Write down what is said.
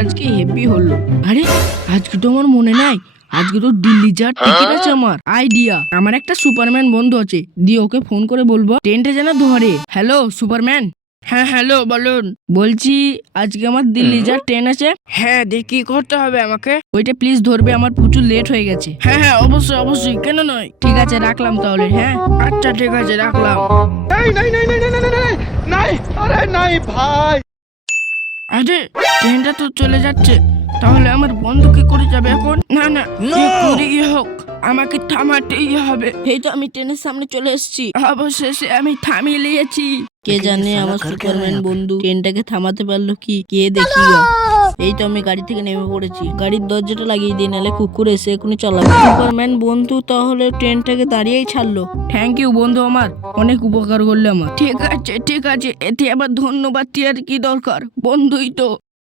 আজকে হেভি হলো। আরে আজকে তো আমার মনে নাই, আজকে তো দিল্লি যাওয়ার টিকিট আছে। আমার আইডিয়া, আমার একটা সুপারম্যান বন্ধু আছে, দিয়ে ওকে ফোন করে বলবো ট্রেনটা যেন ধরে। Hello Superman. হ্যাঁ হ্যালো বলুন। বলছি আজকে আমার দিল্লি যাওয়ার ট্রেন আছে। হ্যাঁ দেখি করতে হবে আমাকে। ওইটা প্লিজ ধরবে, আমার প্রচুর লেট হয়ে গেছে। হ্যাঁ হ্যাঁ অবশ্যই অবশ্যই, কেন নয়। ঠিক আছে রাখলাম তাহলে। হ্যাঁ আচ্ছা ঠিক আছে রাখলাম। नहीं नहीं नहीं नहीं नहीं नहीं नहीं नहीं अरे नहीं भाई। আরে ট্রেনটা তো চলে যাচ্ছে, তাহলে আমার বন্ধু কি করে যাবে এখন? না না, যে করেই হোক আমাকে থামাতেই হবে। এই তো আমি ট্রেনের সামনে চলে এসেছি, অবশেষে আমি থামিয়ে নিয়েছি। কে জানে আমার সুপারম্যান বন্ধু ট্রেনটাকে থামাতে পারলো কি, কে দেখি গা। এই তো আমি গাড়ি থেকে নেমে পড়েছি, গাড়ির দরজাটা লাগিয়ে দিই, নাহলে কুকুর এসে এখনই চালাবে। সুপারম্যান বন্ধু তাহলে ট্রেনটাকে দাঁড়িয়েই ছাড়লো। থ্যাংক ইউ বন্ধু, আমার অনেক উপকার করলে আমার। ঠিক আছে ঠিক আছে, এতে আবার ধন্যবাদ আর কি দরকার, বন্ধুই তো।